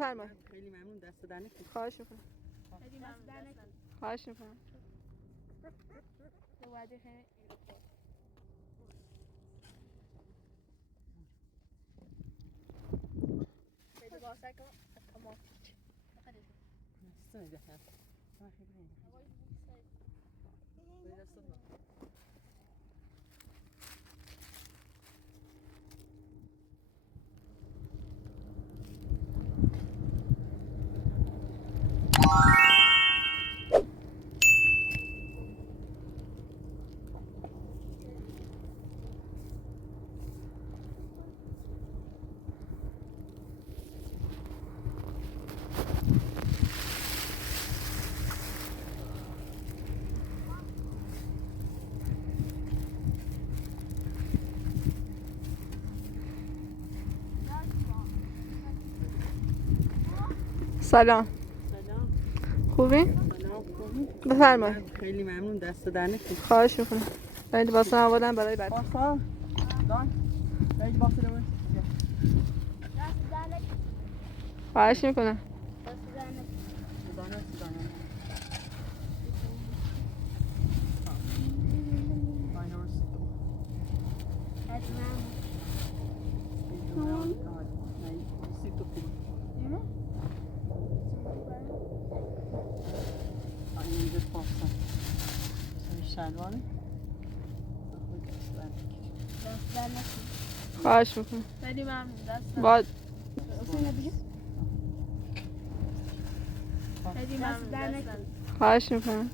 بفرمایید. خیلی ممنون. دست در نکنید. خواهش میکنم. خیلی ممنون. خواهش میکنم. سلام. سلام. خوبی؟ سلام. بفرمایید. خیلی ممنون. دست در نکنید. خواهش میکنم. من لباس آوردم برای بچه. پاسا. دان. خیلی لباس رو بده. خواهش میکنم. خواهش میکنم. خیلی ممنون. با خیلی ممنون. خواهش میکنم.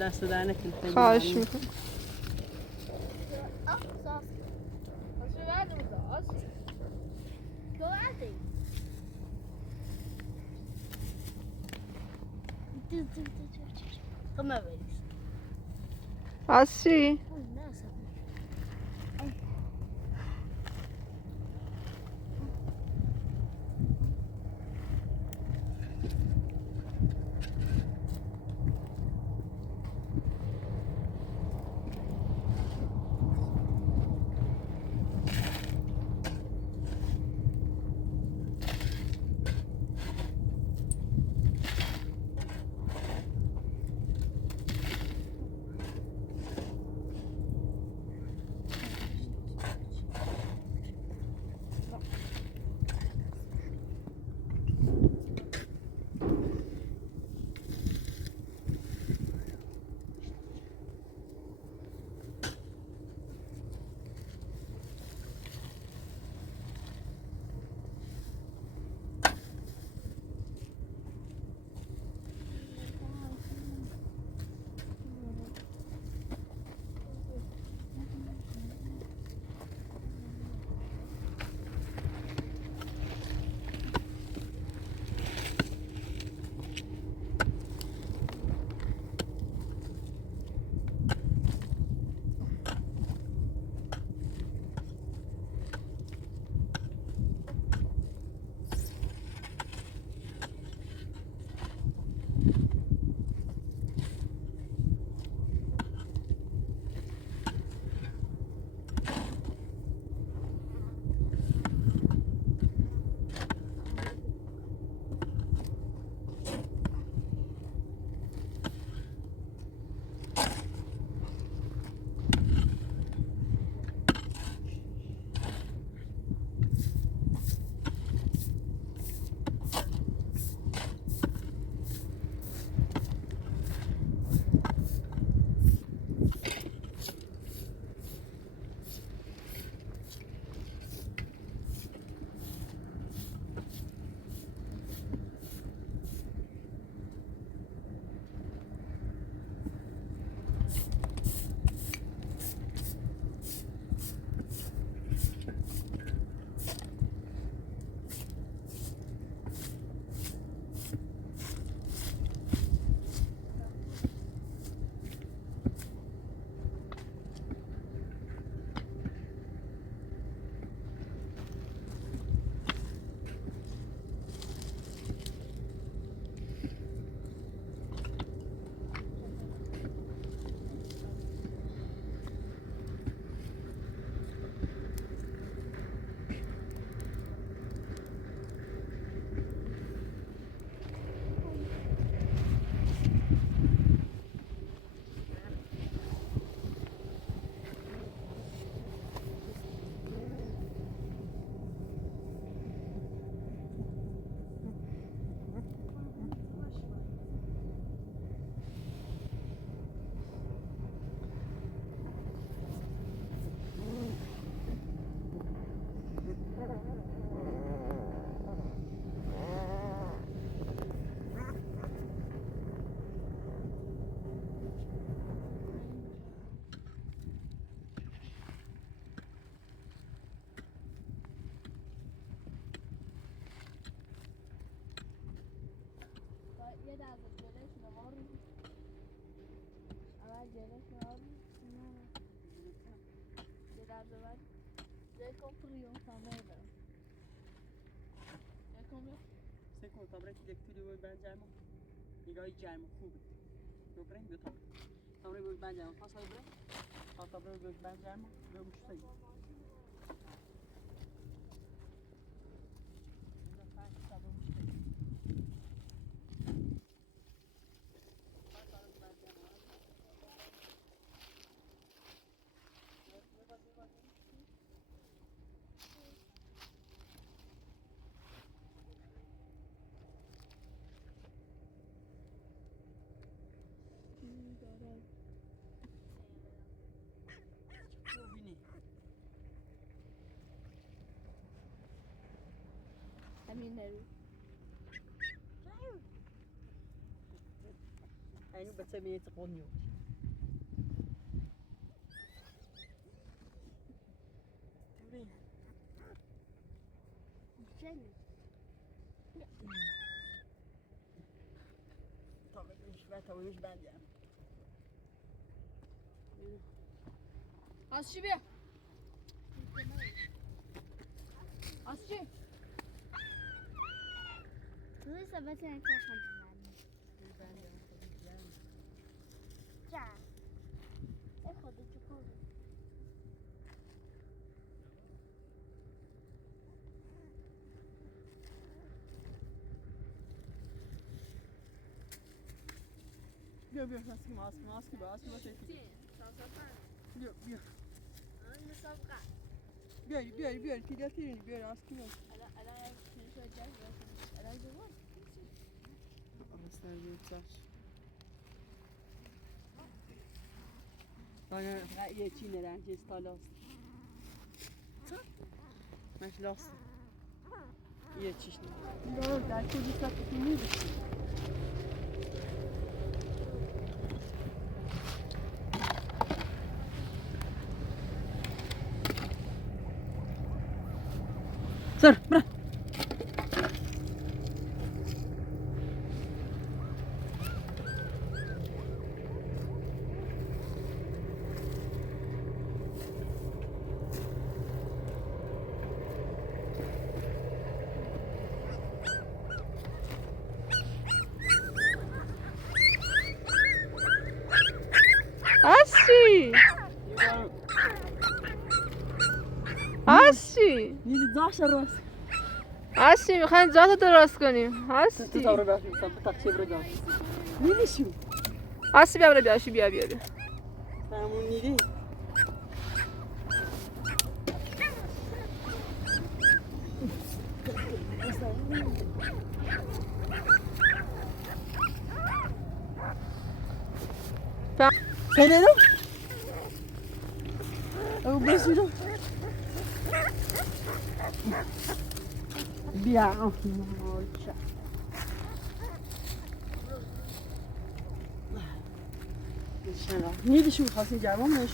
دست در نکنید. خیلی خواهش ممنون. میکنم. Kom maar weer. از چی؟ compris enfin même. À combien? C'est qu'on t'as break یک تولی بود بنجام نگاهی جام خوبه تو برای دو تا تمرین بود بنجام پاس های برای تا برای بود بنجام رو مشتی همین نرو. اینو بچه میاد قنیو جنی. تا بهش بنجام آسچی بیا. آسچی. روی ثبت این کار جا. خودت چکار؟ بیا بیا ماسکی باز بیا بیا مسابقة. بیاری پیدا تیرینی بیاری ماسکی باز الان شو جاي الان جوال. Araslar büyükler. Bana ye çiğneden kes talas. Maş las. Ye çişni. Doğru der çocuklar tutmuyor. Sır, bırak. هستی هستی Nili daş arası. هستی میخوایم جاتو درست کنیم هستی Tavra başım, tak çevre Nili şu. هستی بیا بیا بیا Tamam Nili. Penelo? Oh, besilo. Bien, molto. İnşallah. Neydi şu kasın gelmemiş?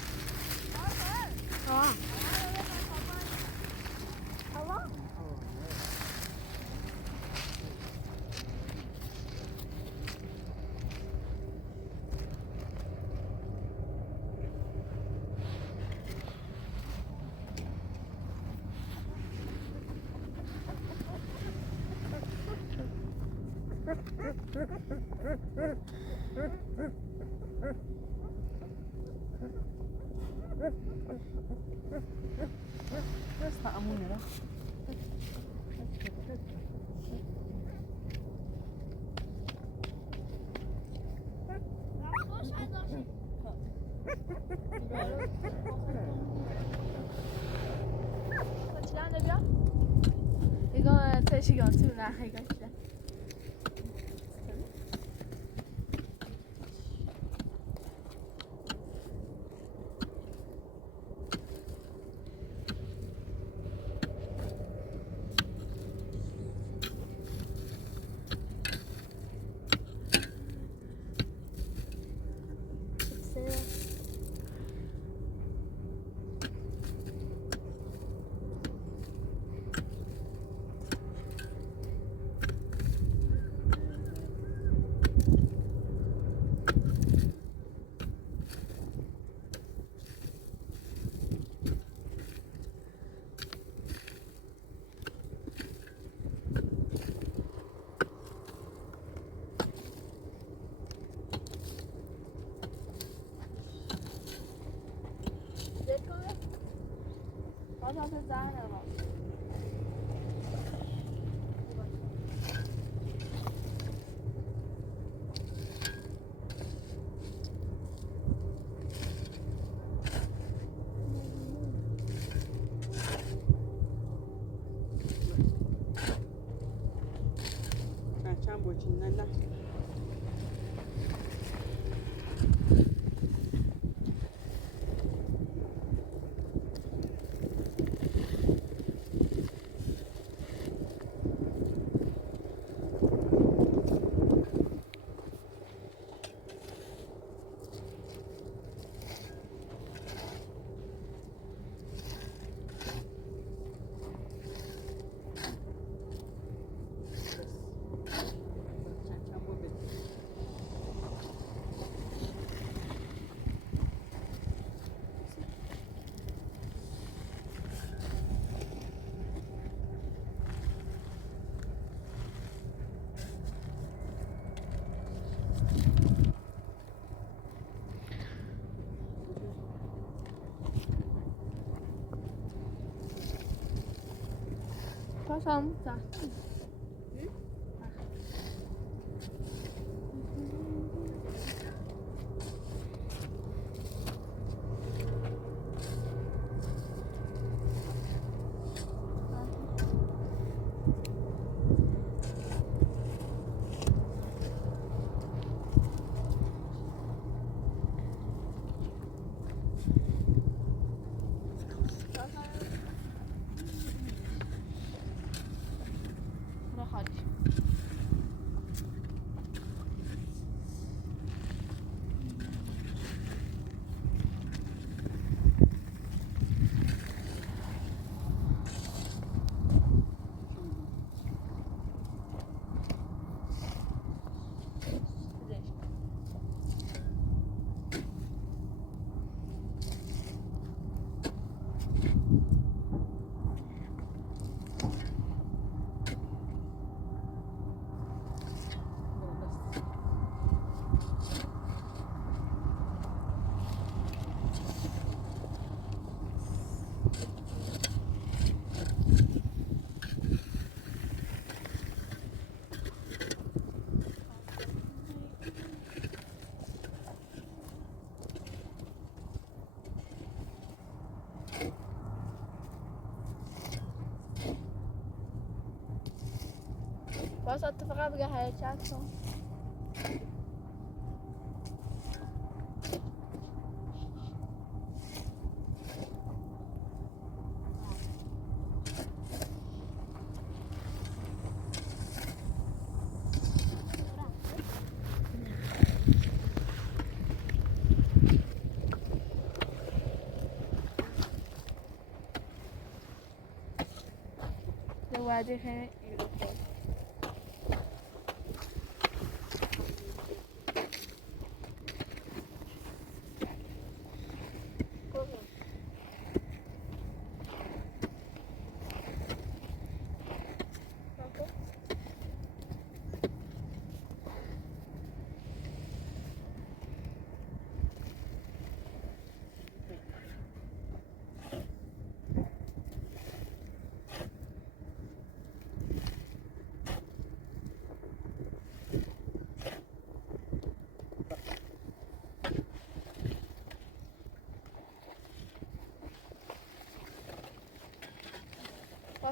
Está amunera. 이거는 3시간 투나 해가지고. پاتانس زهره باز چند بوچین نه نه پاسم زهره خالی باز اتفاقا بگه حرکت کن وعده خیلی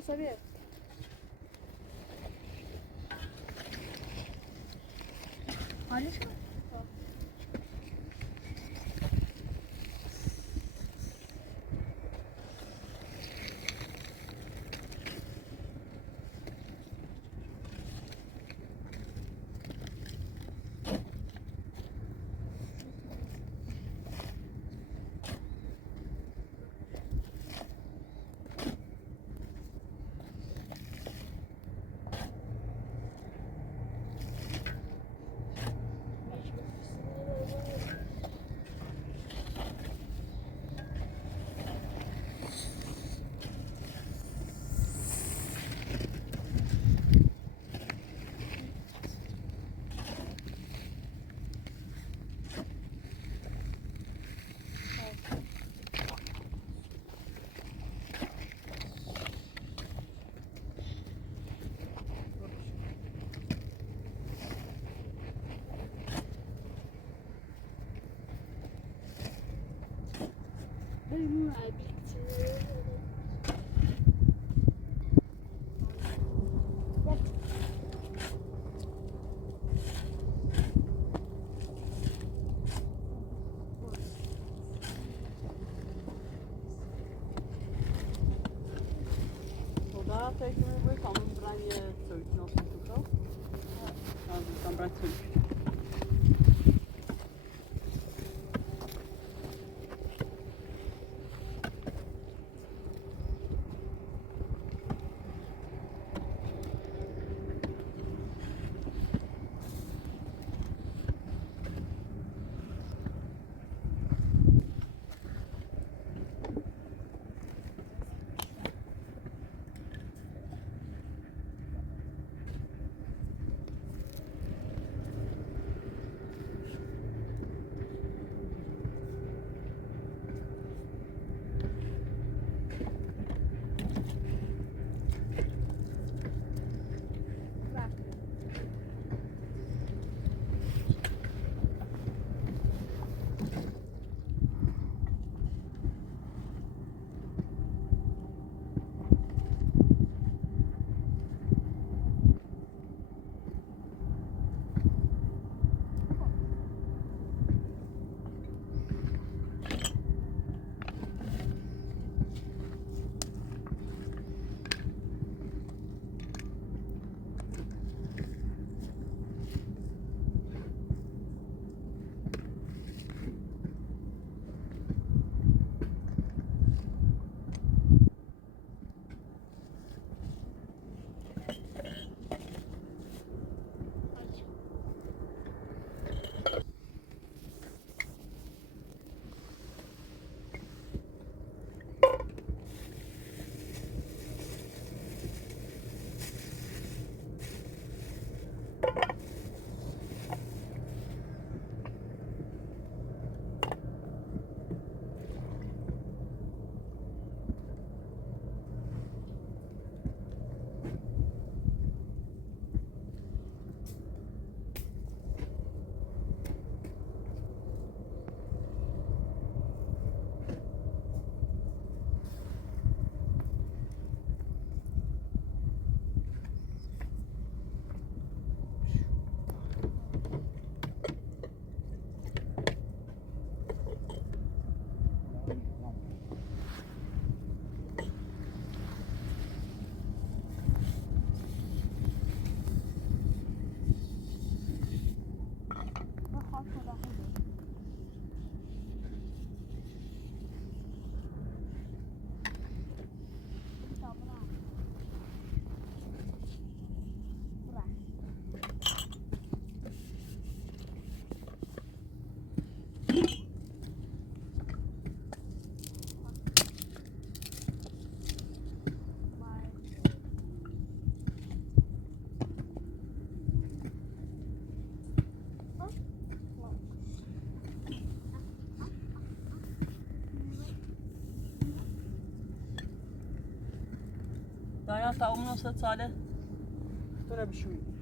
Sabia? Olha isso. Och där tänker vi kan man bränna ut något sånt också. Ja, vi kan bränna ut. Ja, ta om något sätt så är det. Då är det beskydd.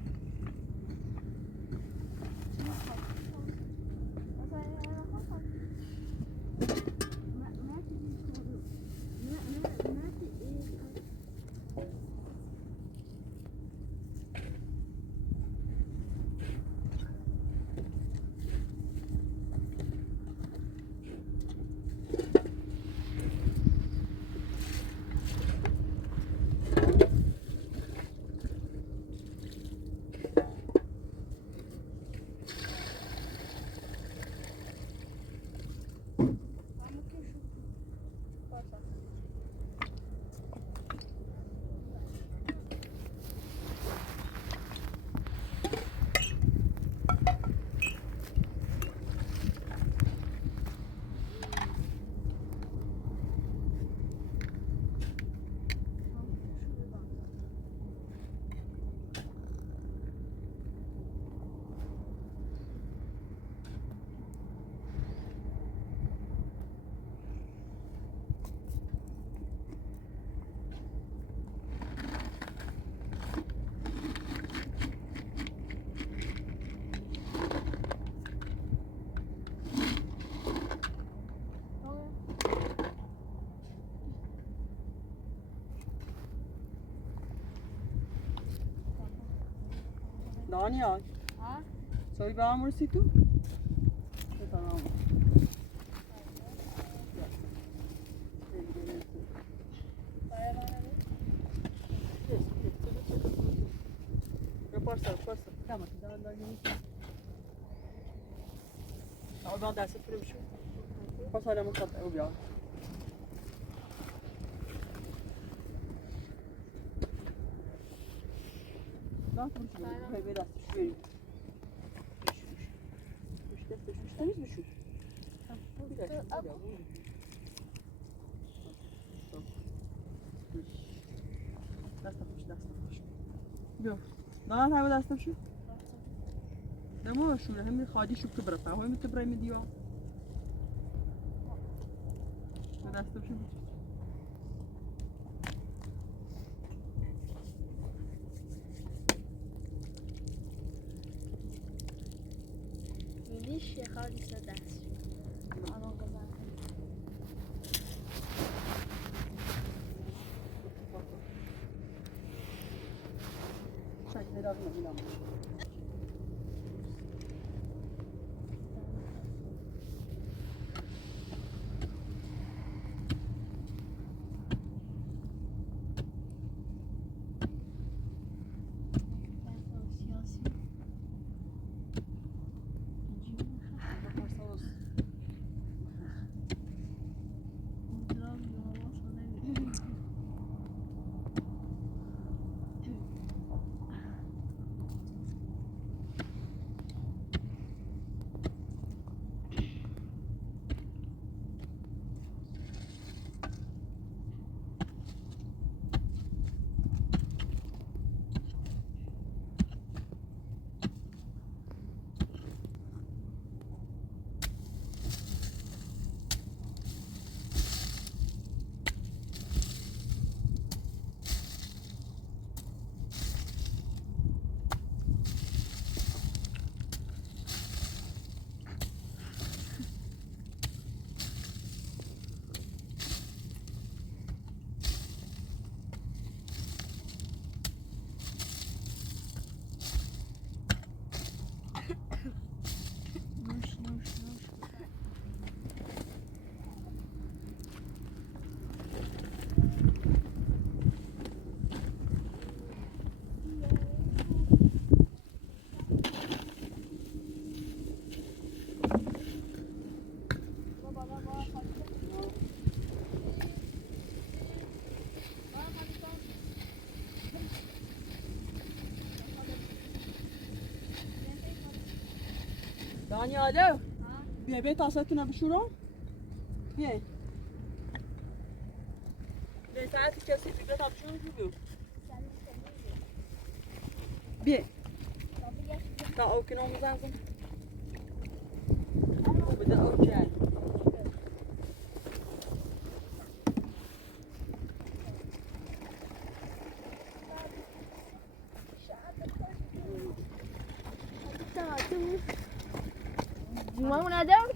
Daniel, ها zou je bij hem zitten? Zit dan aan. Passa. Calma, dá Al ben derse fırmışım. Pas aramı kat o ya. Ne yapıyorsun? Hayır biraz şöyle. Düş temiz mi şu? Bir dakika. Dast tapmış. Yok. Daha ne dast tapmış? Demo شو هم خادي شو كبرة فهو متبرة مديوا ما دستم شو میلیش خالی سداش آنها گذار شاید دارم نمیدونم Daniel, بیا بیت آساتون بشورم. بیای. به ساعتی کسی دیگه تابشون بگو. بیای. تا او کنار میزنم. بده او چای. جمعه ندارم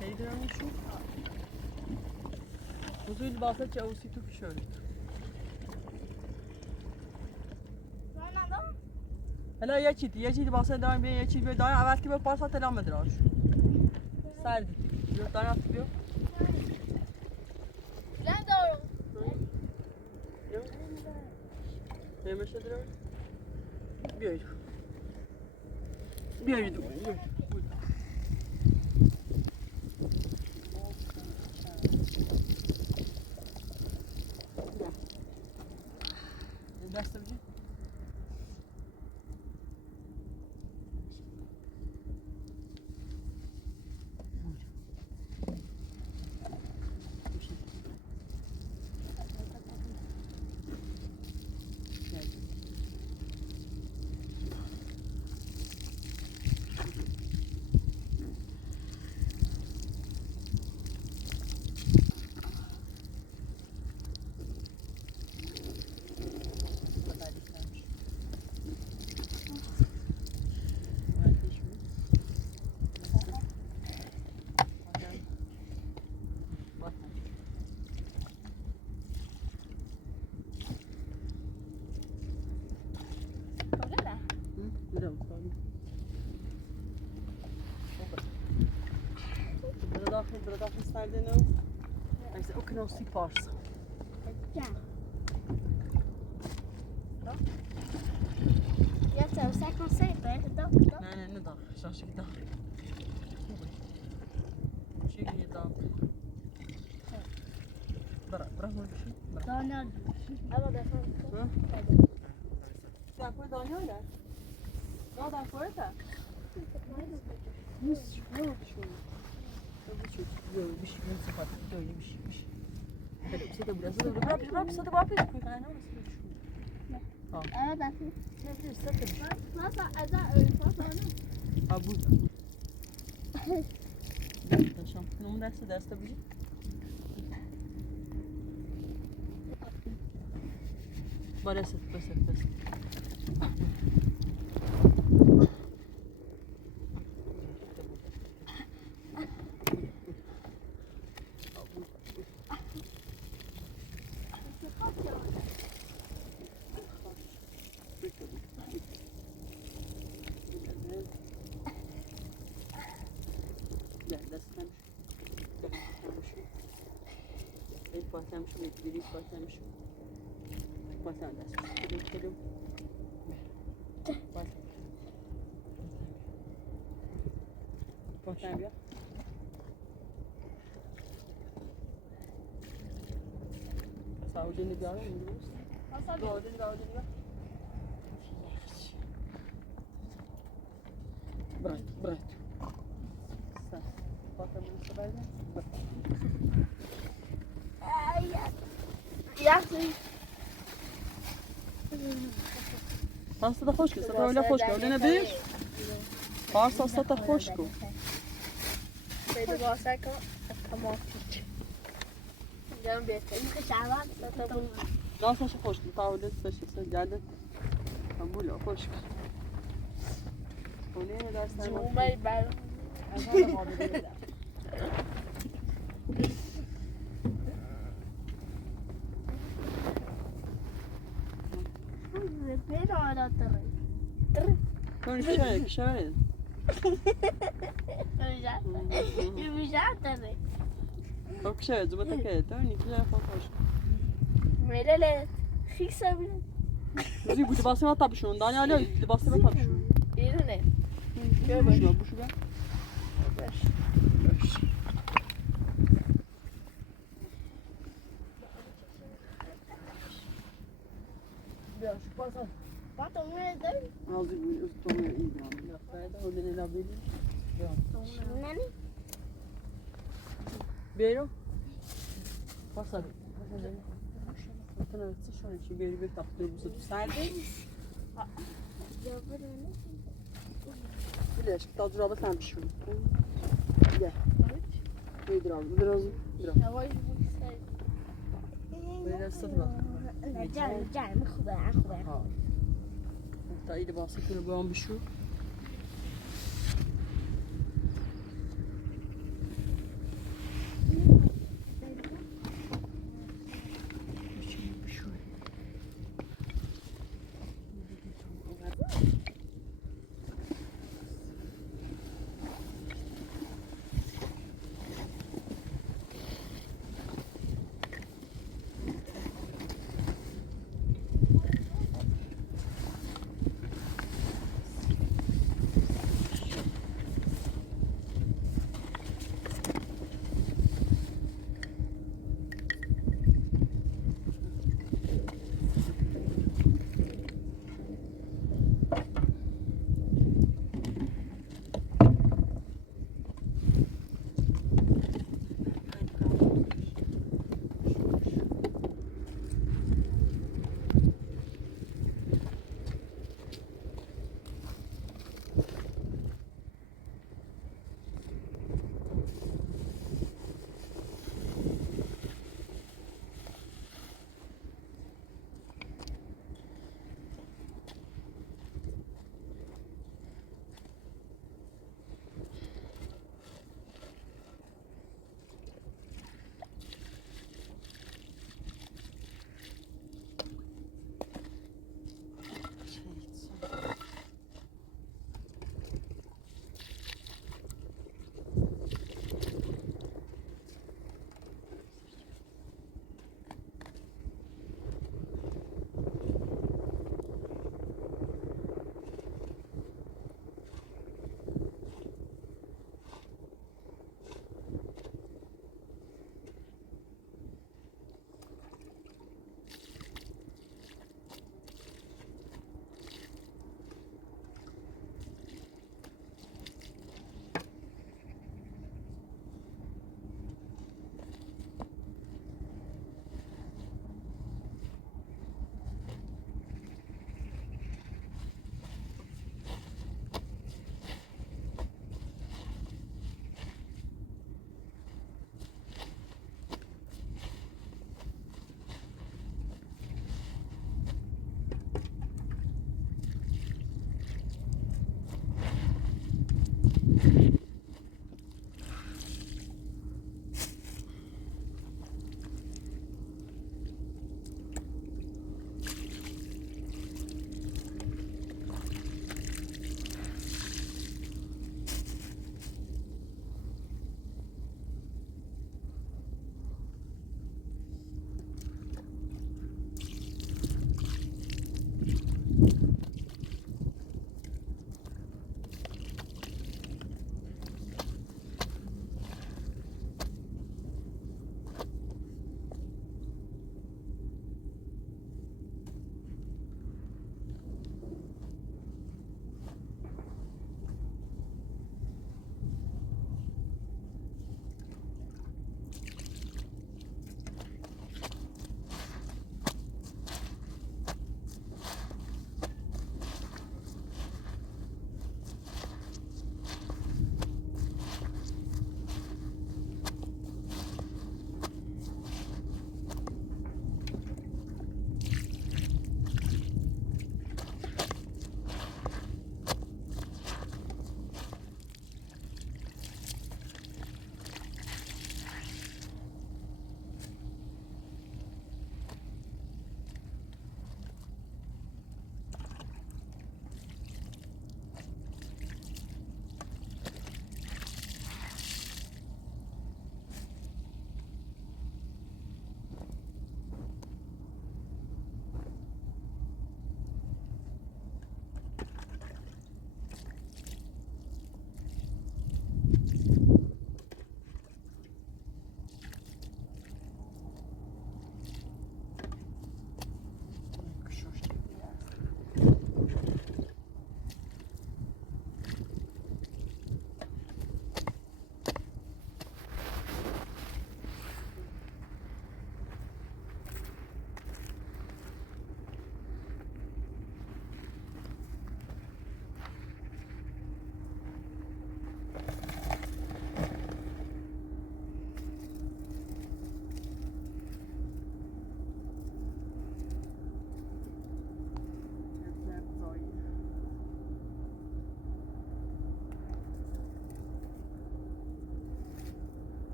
Neydi şu? Uzun bahset çavusu tutup şöyle. هلا یه چیزی واسه دارم یه چیزی دارم اول که به پارسا تلام مدراش سرد بیا دارم بیا لن دارم نمیشه درم بیایید دست بگیر داخل سردنه از او کناسی پارس Ja. Je hebt zo zeg maar zeep, hè? Dat. نه نه داخل شاشه داخل شو اللي داخل برا شو برا Dan aber das ها ده پای دانیاله دادم پایته نیست شو بشي من صفات دوي بشي سيده بلا سيده بلا برا سيده بابي انا Ja, dat is. Wat ابو داشتم نم دست بجي بس پاتم شو میگیری پاتم شو پاتم دست کلو پاتم بیا سعودی نگاه رو نگاه برات پاتم رو سبایده Ja, Pasta da xoş kız. Öyle xoş kız. Öyle ne değil? Pasta da xoş kız. Böyle basar kan tamam. Canım bir tek. gezellig. Nasıl xoş kız? Tavle sen geldin. Böyle xoş kız. O ne dersen? Zumay ben. Weer al dat erin. Kon şöyle. Je bent erin. Çok şey, zıba takıyor. Tamam, ne güzel fotoğraf. Merele. Gikse bile. Bizi bu basına tabii şu anda. Hani hala basına tabii şu. İyi ne? Bu şu ben. Ya şu pasa. Wat om mee te doen? Azı bu üstüne iyi bir Ya fayda o ne la beni. Ya. Nani? Bero. Pasa. Sana şöyle şey bir taptır bu sefer. Serde. Bileş, daha dur sen bir şey. Gel. Buyur abi. Biraz. Ja, wat is het? Böyle satın al. Ja, goed. Ha. Hatta iyi de bahsediyor bu bir şu.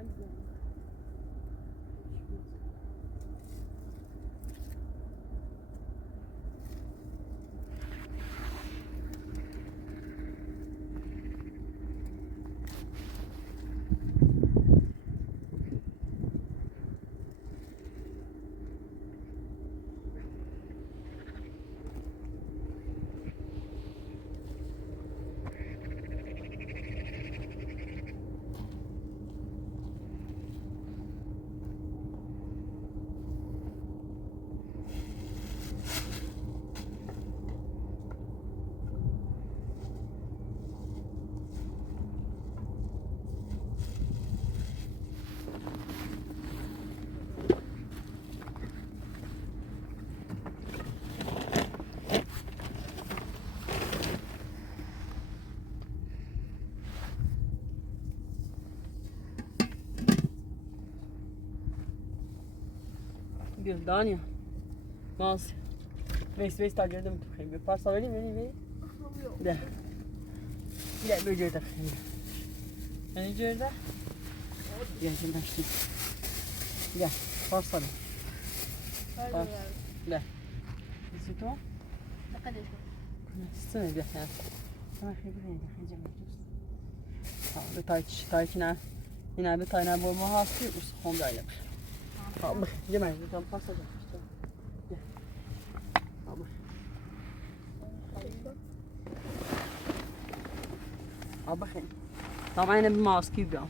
Ganz gut. Bia, Dania. Nossa. Vê se tá direito muito bem. Passa vem. ده لا بجودك يعني جودة يا جماعتي لا فصل لا نسيتوا استنى ده ما في برين جماعتي تايتنا هنا بتاينا بو محاسي وسخون دايلك جماعتي كم فصل بخير طبعا انا بماسكي بقى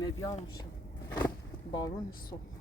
ما بیارمش بارون صبح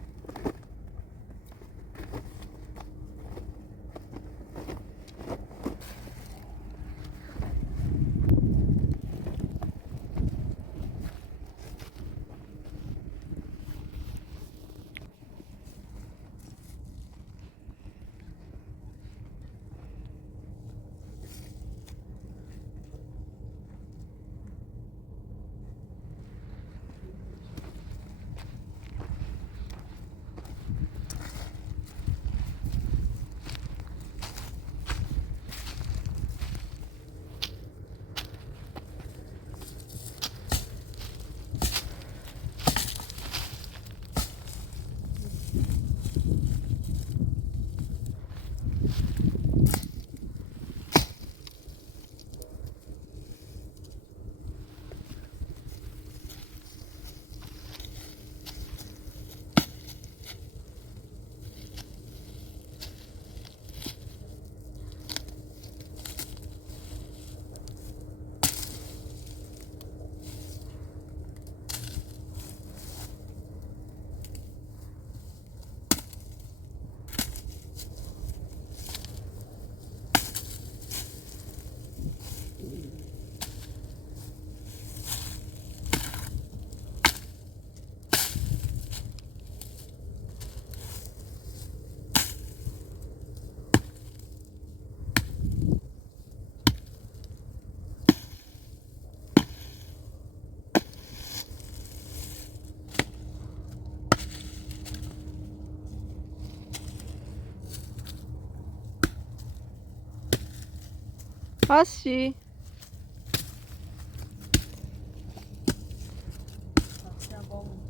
هستی؟ Passear bom.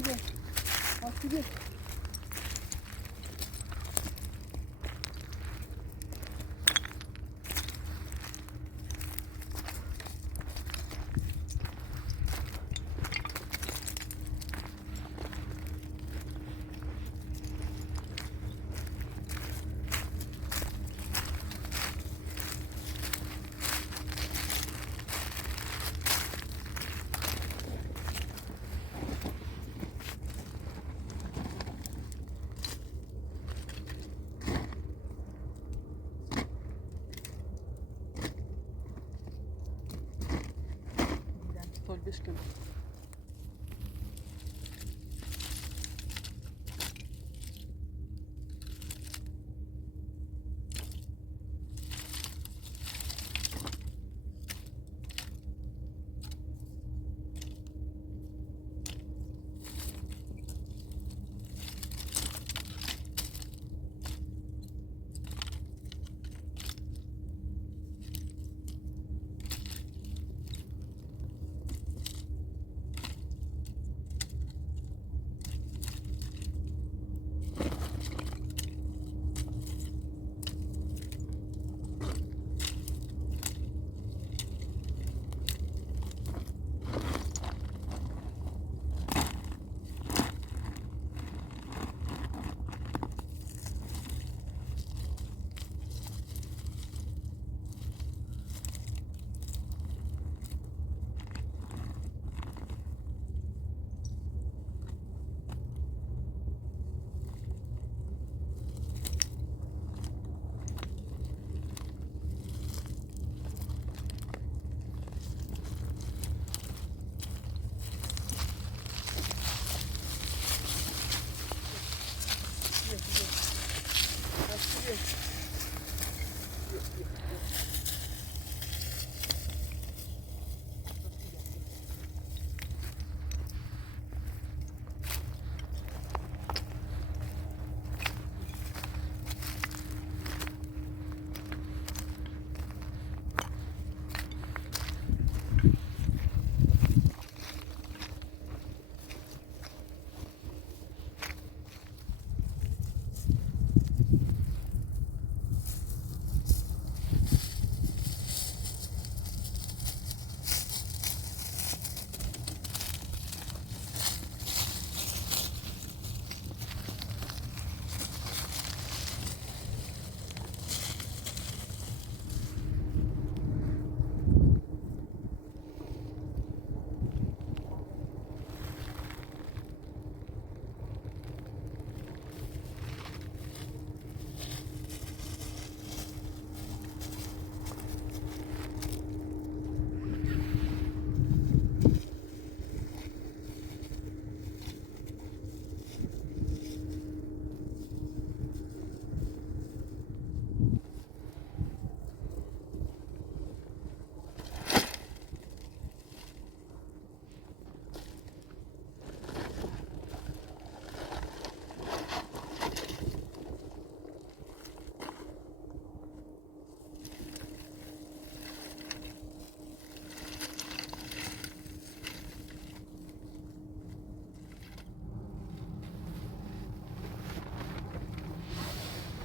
Giriyor. Was gidiyor? بشکن.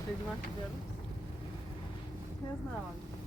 Sedimento de anos? Yes, não.